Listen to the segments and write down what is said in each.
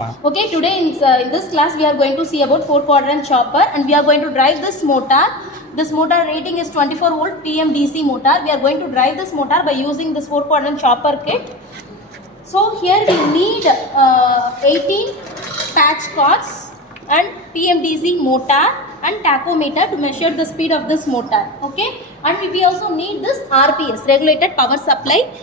Okay, today in this class we are going to see about 4-quadrant chopper and we are going to drive this motor. This motor rating is 24 volt PM DC motor. We are going to drive this motor by using this 4-quadrant chopper kit. So here we need 18 patch cords and PMDC motor and tachometer to measure the speed of this motor. Okay, and we also need this RPS, regulated power supply,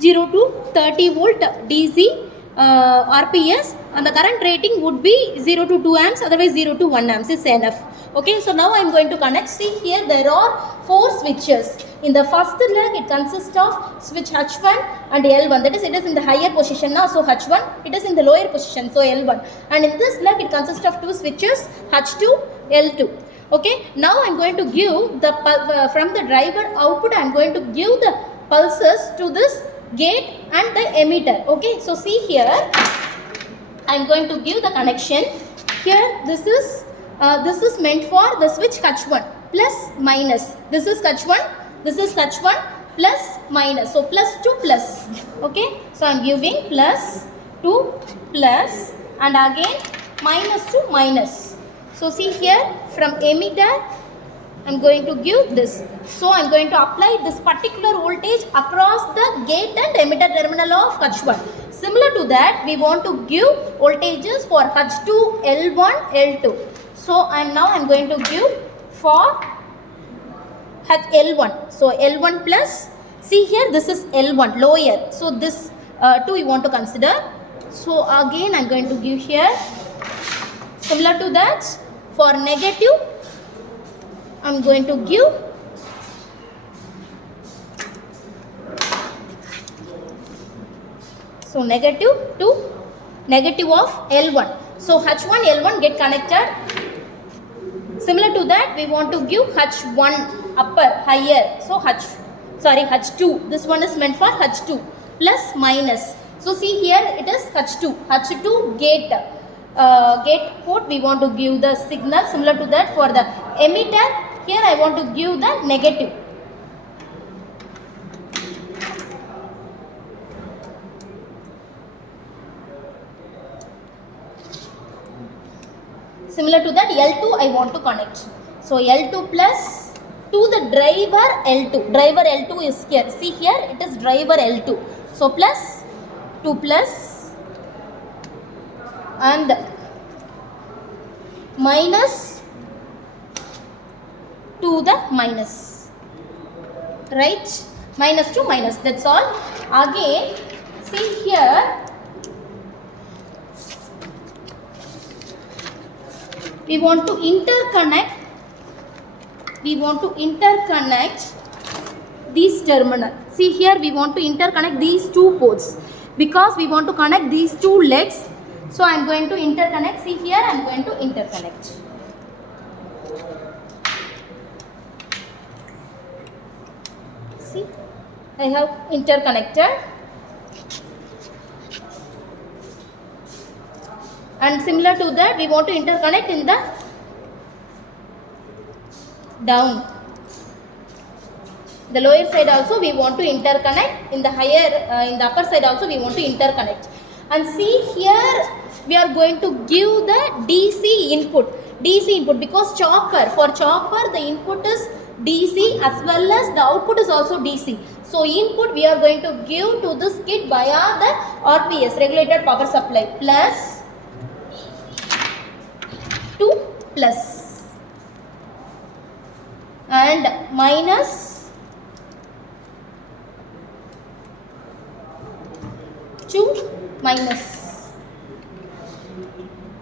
0 to 30 volt DC RPS, and the current rating would be 0 to 2 amps, otherwise 0 to 1 amps is enough. Okay, so now I am going to connect. See here there are 4 switches. In the first leg it consists of switch H1 and L1, that is it is in the higher position now, so H1, it is in the lower position, so L1, and in this leg it consists of 2 switches H2, L2. Okay, now I am going to give the from the driver output I am going to give the pulses to this gate and the emitter. Okay, so see here I am going to give the connection. Here this is meant for the switch H1 plus minus. This is H1, this is H1 plus minus. So plus to plus. Okay, so I am giving plus to plus and again minus to minus. So see here from emitter I am going to give this. So I am going to apply this particular voltage across the gate and emitter terminal of H1. Similar to that, we want to give voltages for H2, L1, L2. So I am going to give for L1. So L1 plus, see here this is L1 lower. So this 2 you want to consider. So again I am going to give here. Similar to that, for negative I am going to give so negative to negative of L1. So H1, L1 get connected. Similar to that, we want to give H1 upper, higher. So H2. This one is meant for H2 plus minus. So see here it is H2. H2 gate. Gate port we want to give the signal. Similar to that for the emitter, here I want to give the negative. Similar to that L2 I want to connect. So L2 plus to the driver L2. Driver L2 is here. See here it is driver L2. So plus 2 plus and minus to the minus. Right? Minus to minus. That's all. Again, see here we want to interconnect these terminal. See here we want to interconnect these 2 ports because we want to connect these 2 legs. So I am going to interconnect. See here I am going to interconnect. See, I have interconnected. And similar to that, we want to interconnect in the down. The lower side also we want to interconnect. In the higher, in the upper side also we want to interconnect. And see here, we are going to give the DC input. DC input because for chopper the input is DC as well as the output is also DC. So input we are going to give to this kit via the RPS, regulated power supply, plus to plus and minus to minus,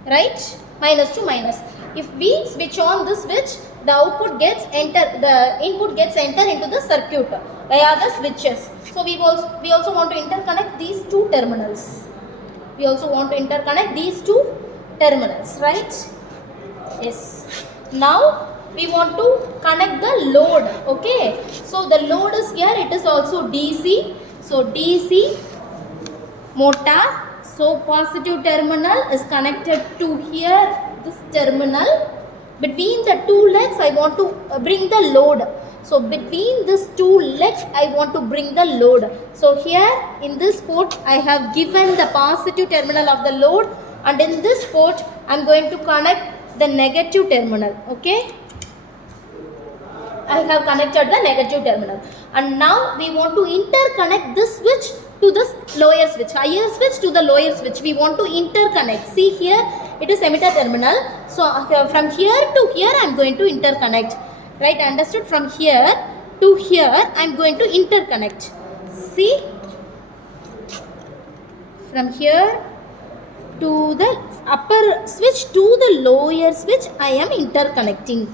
right? Minus to minus. If we switch on this switch, the output gets the input gets entered into the circuit via the switches. So we also want to interconnect these 2 terminals. We also want to interconnect these 2 terminals, right? Yes. Now we want to connect the load. Okay. So the load is here. It is also DC. So DC motor. So positive terminal is connected to here. This terminal. Between the 2 legs I want to bring the load. So between these 2 legs I want to bring the load. So here in this port I have given the positive terminal of the load and in this port I am going to connect the negative terminal. Okay, I have connected the negative terminal, and now we want to interconnect this switch to this lower switch, higher switch to the lower switch. We want to interconnect. See here, it is emitter terminal. So from here to here I am going to interconnect. Right, understood? From here to here I am going to interconnect. See, from here to the upper switch to the lower switch I am interconnecting.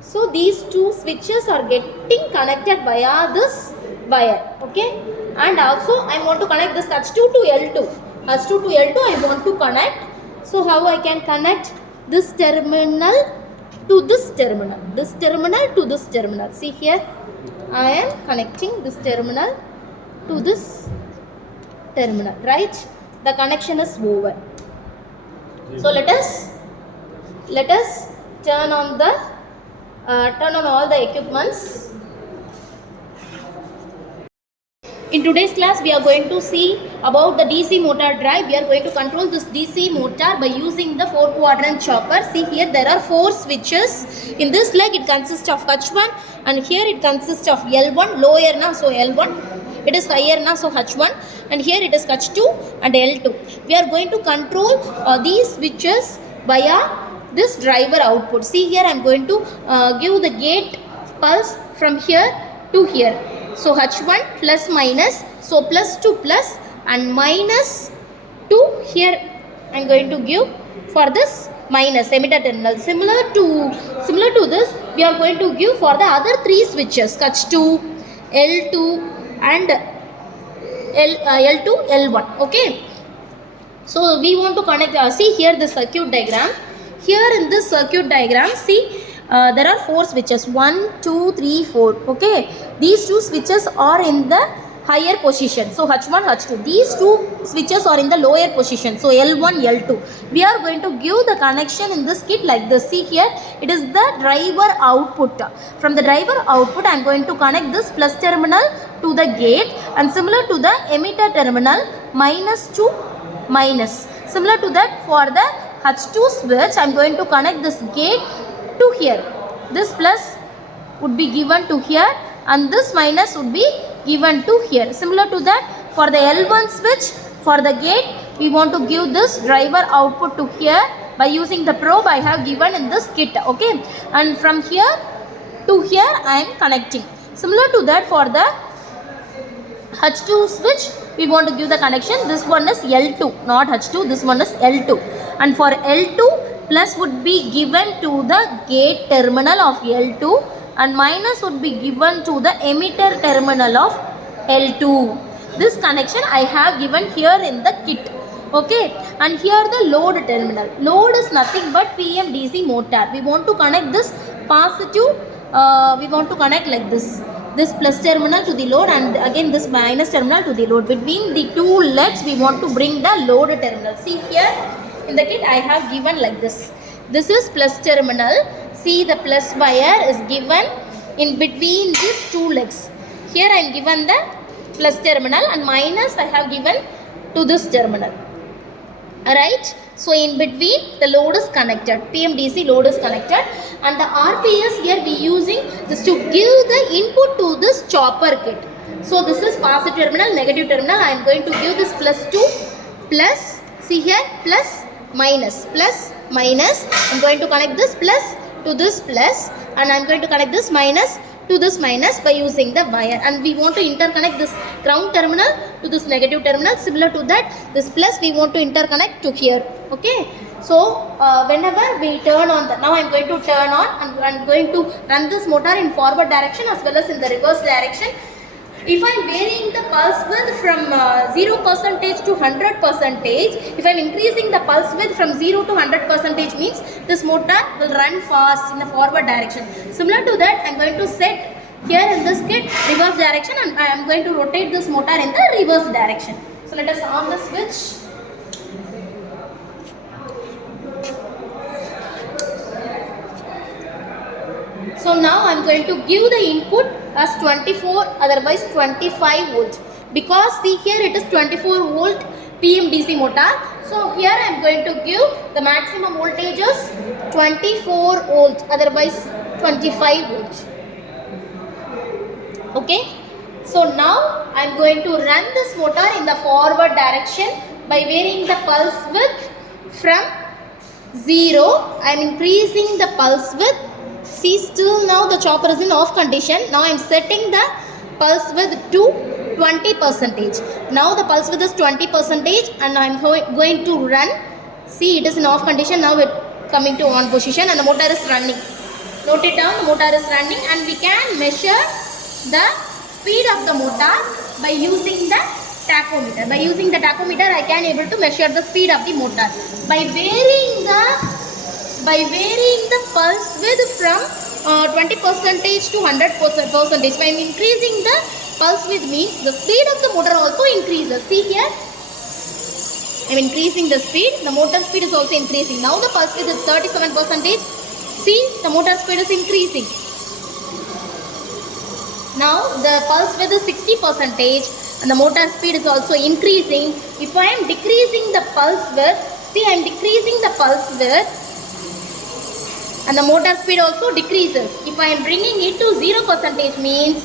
So these two switches are getting connected via this wire. Okay, and also I want to connect this H2 to L2. H2 to L2 I want to connect. So how I can connect this terminal to this terminal, this terminal to this terminal. See here, I am connecting this terminal to this terminal, right? The connection is over. So let us turn on all the equipments. In today's class, we are going to see about the DC motor drive. We are going to control this DC motor by using the 4-quadrant chopper. See here, there are 4 switches. In this leg, it consists of H1, and here it consists of L1, lower na, so L1. It is higher na, so H1, and here it is H2 and L2. We are going to control these switches via this driver output. See here, I am going to give the gate pulse from here to here. So H1 plus minus, so plus to plus and minus to here I am going to give for this minus emitter terminal. Similar to this we are going to give for the other 3 switches, H2, L2 and L2, L1. Okay. So we want to connect, see here the circuit diagram. Here in this circuit diagram, see there are 4 switches, 1, 2, 3, 4. Okay, these 2 switches are in the higher position, so H1, H2. These 2 switches are in the lower position, so L1, L2. We are going to give the connection in this kit like this. See here, it is the driver output. From the driver output I am going to connect this plus terminal to the gate, and similar to the emitter terminal, minus to minus. Similar to that, for the H2 switch I am going to connect this gate to here. This plus would be given to here and this minus would be given to here. Similar to that, for the L1 switch, for the gate we want to give this driver output to here by using the probe I have given in this kit. Okay, and from here to here I am connecting. Similar to that, for the H2 switch we want to give the connection. This one is L2, not H2, this one is L2. And for L2, plus would be given to the gate terminal of L2 and minus would be given to the emitter terminal of L2. This connection I have given here in the kit. Okay, and here the load terminal. Load is nothing but PMDC motor. We want to connect this positive, we want to connect like this. This plus terminal to the load and again this minus terminal to the load. Between the 2 legs we want to bring the load terminal. See here, in the kit I have given like this. This is plus terminal. See, the plus wire is given in between these 2 legs. Here I am given the plus terminal and minus I have given to this terminal. Alright. So in between the load is connected. PMDC load is connected, and the RPS here we using this to give the input to this chopper kit. So this is positive terminal, negative terminal. I am going to give this plus to plus. See here, plus minus, plus minus. I am going to connect this plus to this plus, and I am going to connect this minus to this minus by using the wire, and we want to interconnect this ground terminal to this negative terminal. Similar to that, this plus we want to interconnect to here. Okay, so whenever we turn on the, now I am going to turn on and I am going to run this motor in forward direction as well as in the reverse direction. If I am varying the pulse width from 0% to 100%, if I am increasing the pulse width from 0 to 100% means this motor will run fast in the forward direction. Similar to that, I am going to set here in this kit reverse direction, and I am going to rotate this motor in the reverse direction. So let us on the switch. So now I am going to give the input as 24, otherwise 25 volt, because see here it is 24 volt PMDC motor. So here I am going to give the maximum voltage is 24 volts, otherwise 25 volts. Okay. So now I am going to run this motor in the forward direction by varying the pulse width from 0. I am increasing the pulse width. See, still now the chopper is in off condition. Now I am setting the pulse width to 20%. Now the pulse width is 20% and I am going to run. See, it is in off condition. Now it coming to on position and the motor is running. Note it down, the motor is running and we can measure the speed of the motor by using the tachometer. By using the tachometer, I can able to measure the speed of the motor. By varying the pulse width from 20% to 100%. By increasing the pulse width means the speed of the motor also increases. See here, I am increasing the speed. The motor speed is also increasing. Now the pulse width is 37%. See, the motor speed is increasing. Now the pulse width is 60% and the motor speed is also increasing. If I am decreasing the pulse width, see, I am decreasing the pulse width and the motor speed also decreases. If I am bringing it to 0% means,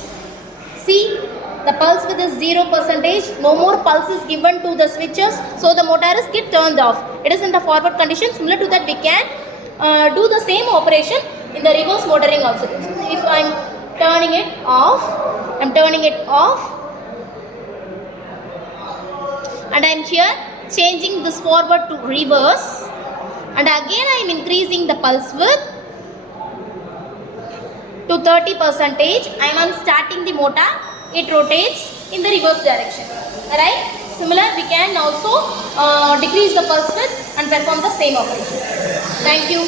see, the pulse width is 0%, no more pulse is given to the switches, so the motor is get turned off. It is in the forward condition. Similar to that, we can do the same operation in the reverse motoring also. If I am turning it off, and I am here changing this forward to reverse, and again I am increasing the pulse width to 30%. I am starting the motor, it rotates in the reverse direction. Alright, similar we can also decrease the pulse width and perform the same operation. Thank you.